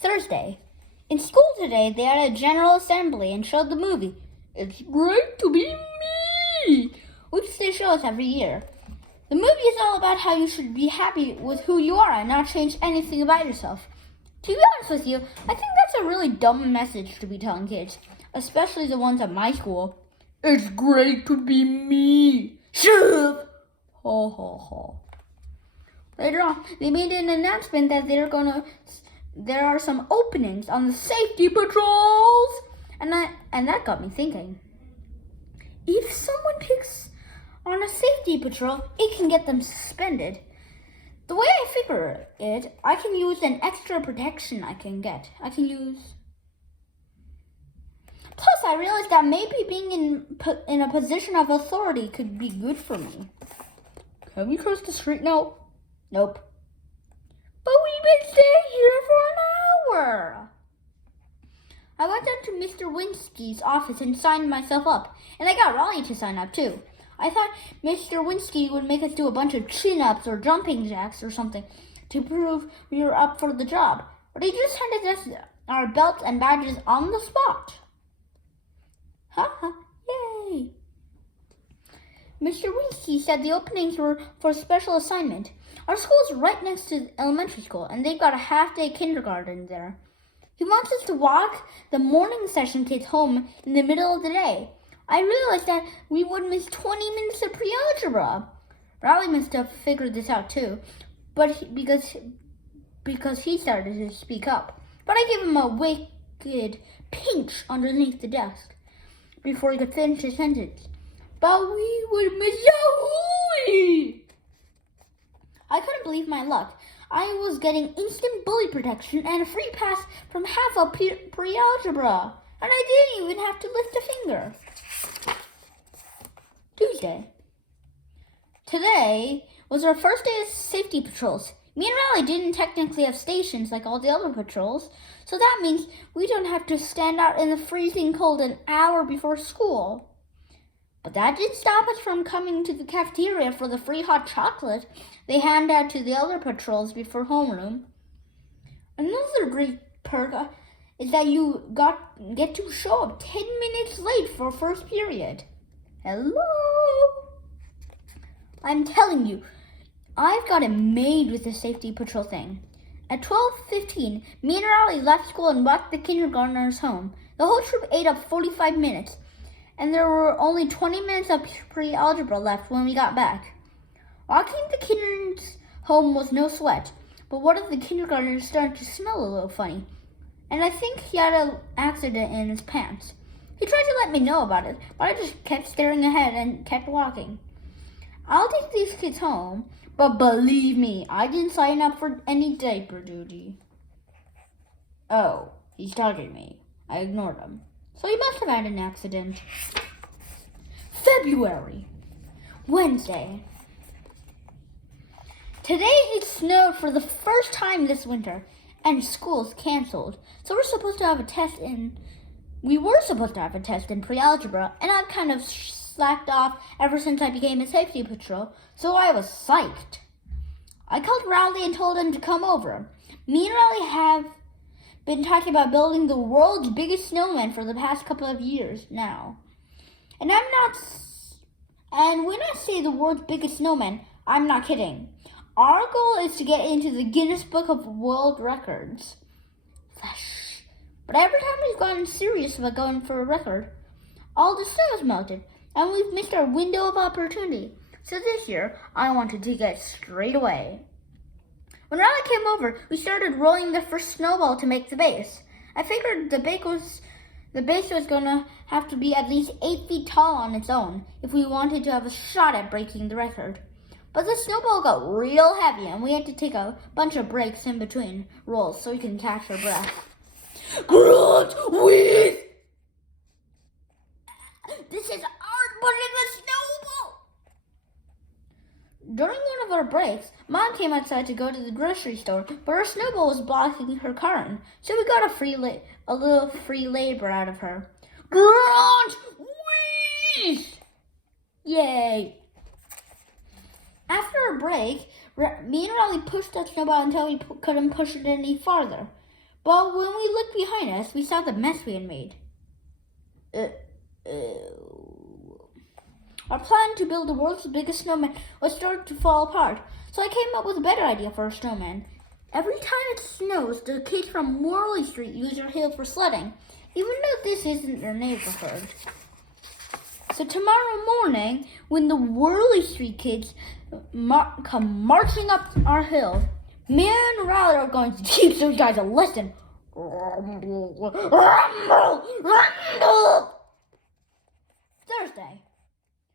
Thursday. In school today, they had a general assembly and showed the movie, It's Great to Be Me, which they show us every year. The movie is all about how you should be happy with who you are and not change anything about yourself. To be honest with you, I think that's a really dumb message to be telling kids, especially the ones at my school. It's great to be me. Shut up! Ho ho ho. Later on, they made an announcement that there are some openings on the safety patrols, and that got me thinking. If someone picks on a safety patrol, it can get them suspended. The way I figure it, I can use an extra protection I can get. Plus, I realized that maybe being in a position of authority could be good for me. Can we cross the street now? Nope. But we've been staying here for an hour. I went down to Mr. Winsky's office and signed myself up. And I got Raleigh to sign up too. I thought Mr. Winsky would make us do a bunch of chin-ups or jumping jacks or something to prove we were up for the job. But he just handed us our belts and badges on the spot. Haha, yay! Mr. Winsky said the openings were for special assignment. Our school is right next to the elementary school, and they've got a half-day kindergarten there. He wants us to walk the morning session kids home in the middle of the day. I realized that we would miss 20 minutes of pre-algebra. Riley must have figured this out too, but because he started to speak up. But I gave him a wicked pinch underneath the desk before he could finish his sentence. But we would miss Yahoo! I couldn't believe my luck. I was getting instant bully protection and a free pass from half of pre-algebra. And I didn't even have to lift a finger. Tuesday. Today was our first day of safety patrols. Me and Raleigh didn't technically have stations like all the other patrols, so that means we don't have to stand out in the freezing cold an hour before school. But that didn't stop us from coming to the cafeteria for the free hot chocolate they hand out to the other patrols before homeroom. Another great perk is that you get to show up 10 minutes late for first period. Hello? I'm telling you, I've got it made with the safety patrol thing. At 12:15, me and Raleigh left school and walked the kindergartners home. The whole troop ate up 45 minutes, and there were only 20 minutes of pre-algebra left when we got back. Walking the kids home was no sweat, but one of the kindergartners started to smell a little funny, and I think he had an accident in his pants. He tried to let me know about it, but I just kept staring ahead and kept walking. I'll take these kids home, but believe me, I didn't sign up for any diaper duty. Oh, he's talking to me. I ignored him. So he must have had an accident. February. Wednesday. Today it snowed for the first time this winter, and school's canceled. So we were supposed to have a test in pre-algebra, and I've kind of slacked off ever since I became a safety patrol, so I was psyched. I called Raleigh and told him to come over. Me and Raleigh have been talking about building the world's biggest snowman for the past couple of years now. And when I say the world's biggest snowman, I'm not kidding. Our goal is to get into the Guinness Book of World Records. But every time we've gotten serious about going for a record, all the snow has melted, and we've missed our window of opportunity. So this year, I want to take it straight away. When Riley came over, we started rolling the first snowball to make the base. I figured the base was going to have to be at least 8 feet tall on its own if we wanted to have a shot at breaking the record. But the snowball got real heavy, and we had to take a bunch of breaks in between rolls so we can catch our breath. Grunt with! This is art putting a snowball! During one of our breaks, Mom came outside to go to the grocery store, but her snowball was blocking her current, so we got a little free labor out of her. Grunt with! Yay! After a break, me and Riley pushed that snowball until we couldn't push it any farther. But when we looked behind us, we saw the mess we had made. Our plan to build the world's biggest snowman was starting to fall apart, so I came up with a better idea for a snowman. Every time it snows, the kids from Morley Street use their hill for sledding, even though this isn't their neighborhood. So tomorrow morning, when the Whirly Street kids come marching up our hill, me and Aloud are going to teach those guys a lesson. Thursday.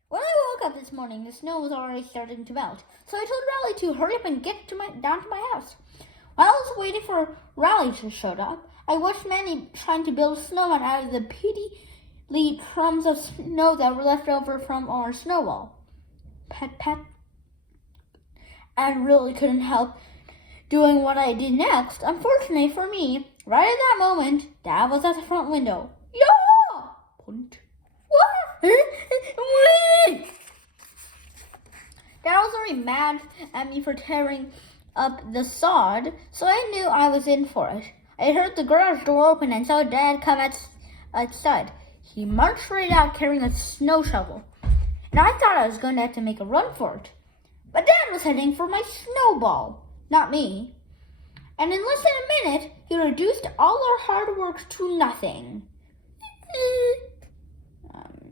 When I woke up this morning, the snow was already starting to melt, so I told Riley to hurry up and get down to my house. While I was waiting for Riley to show up, I watched Manny trying to build a snowman out of the piddly crumbs of snow that were left over from our snowball. Pet, pet. I really couldn't help doing what I did next. Unfortunately for me, right at that moment, Dad was at the front window. Yeah! Punt. What? Dad was already mad at me for tearing up the sod, so I knew I was in for it. I heard the garage door open and saw Dad come outside. He marched right out carrying a snow shovel, and I thought I was going to have to make a run for it. But Dad was heading for my snowball, not me. And in less than a minute, he reduced all our hard work to nothing.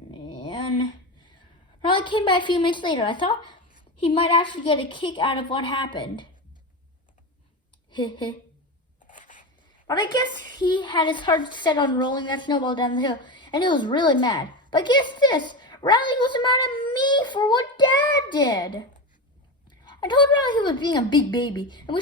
Man. When I came back a few minutes later, I thought he might actually get a kick out of what happened. But I guess he had his heart set on rolling that snowball down the hill, and he was really mad. But guess this, Riley was mad at me for what Dad did. I told Riley he was being a big baby, and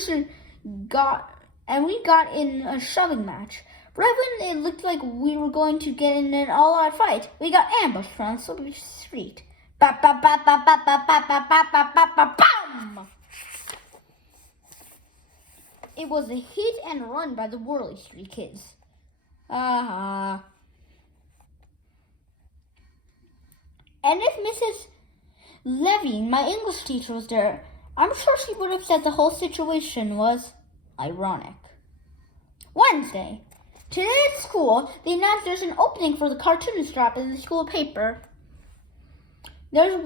we got in a shoving match. Right when it looked like we were going to get in an all-out fight, we got ambushed from a slippery street. Ba ba ba ba ba ba ba ba ba ba ba ba bam! It was a hit and run by the Whirly Street kids. And if Mrs. Levine, my English teacher, was there, I'm sure she would have said the whole situation was ironic. Wednesday. Today at school, they announced there's an opening for the cartoon strap in the school paper. There's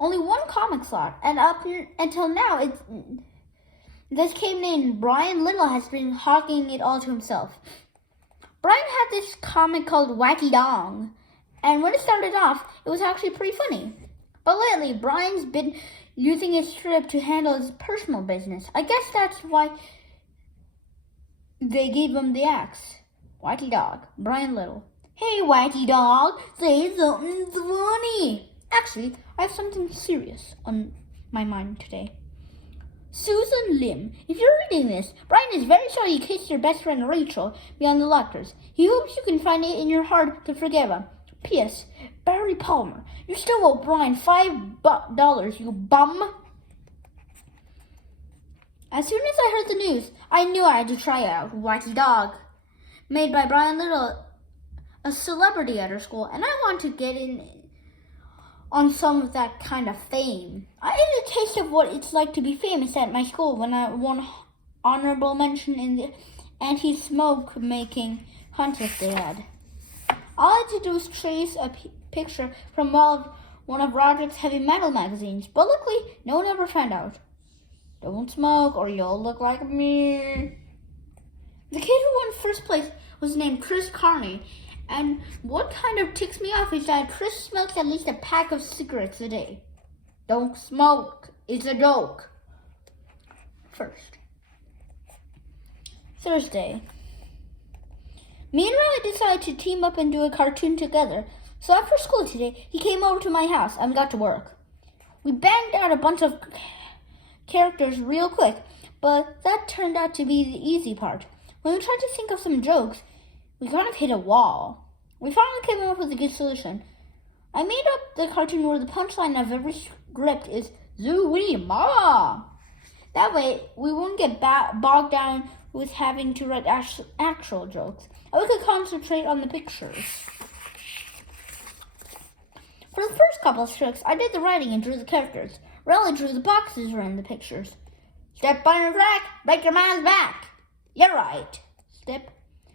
only one comic slot, and up until now, this kid named Brian Little has been hogging it all to himself. Brian had this comic called Wacky Dong, and when it started off, it was actually pretty funny. But lately, Brian's been using his strip to handle his personal business. I guess that's why they gave him the axe. Wacky Dog, Brian Little. Hey, Wacky Dog, say something funny. Actually, I have something serious on my mind today. Susan Lim, if you're reading this, Brian is very sorry you kissed your best friend Rachel beyond the lockers. He hopes you can find it in your heart to forgive him. P.S. Barry Palmer, you still owe Brian $5, you bum. As soon as I heard the news, I knew I had to try out Wacky Dog, made by Brian Little, a celebrity at our school, and I want to get in on some of that kind of fame. I had a taste of what it's like to be famous at my school when I won honorable mention in the anti-smoke making contest they had. All I had to do was trace a picture from one of Roderick's heavy metal magazines, but luckily no one ever found out. Don't smoke or you'll look like me. The kid who won first place was named Chris Carney, and what kind of ticks me off is that Chris smokes at least a pack of cigarettes a day. Don't smoke. It's a joke. First. Thursday. Me and Riley decided to team up and do a cartoon together. So after school today, he came over to my house and we got to work. We banged out a bunch of characters real quick, but that turned out to be the easy part. When we tried to think of some jokes, we kind of hit a wall. We finally came up with a good solution. I made up the cartoon where the punchline of every script is Zooey Ma. That way, we wouldn't get bogged down with having to write actual jokes, and we could concentrate on the pictures. For the first couple of strips, I did the writing and drew the characters. Riley drew the boxes around the pictures. Step on your track, break your man's back. You're right. step.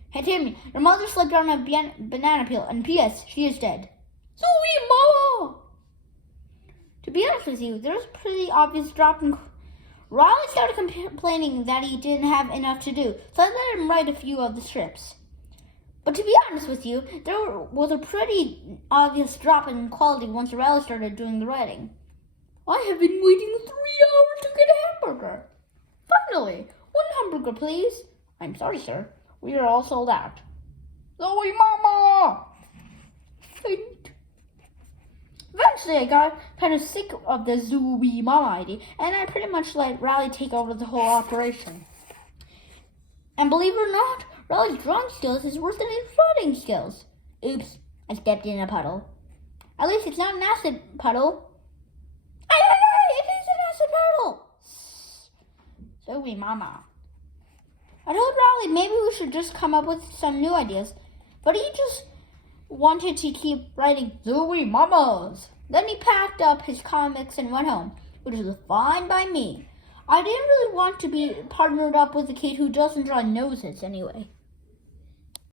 Hey Timmy, your mother slipped on a banana peel, and P.S. she is dead. Sweet mama! To be honest with you, there was a pretty obvious drop in... Riley started complaining that he didn't have enough to do, so I let him write a few of the strips. But to be honest with you, there was a pretty obvious drop in quality once Riley started doing the writing. I have been waiting 3 hours to get a hamburger. Finally, 1 hamburger, please. I'm sorry, sir. We are all sold out. Zoe Mama! Eventually, I got kind of sick of the Zoe Mama idea, and I pretty much let Riley take over the whole operation. And believe it or not, Riley's drawing skills is worse than his writing skills. Oops, I stepped in a puddle. At least it's not an acid puddle. It is an acid puddle! Zoe Mama. I told Riley maybe we should just come up with some new ideas, but he just wanted to keep writing Zoe Mamas. Then he packed up his comics and went home, which was fine by me. I didn't really want to be partnered up with a kid who doesn't draw noses anyway.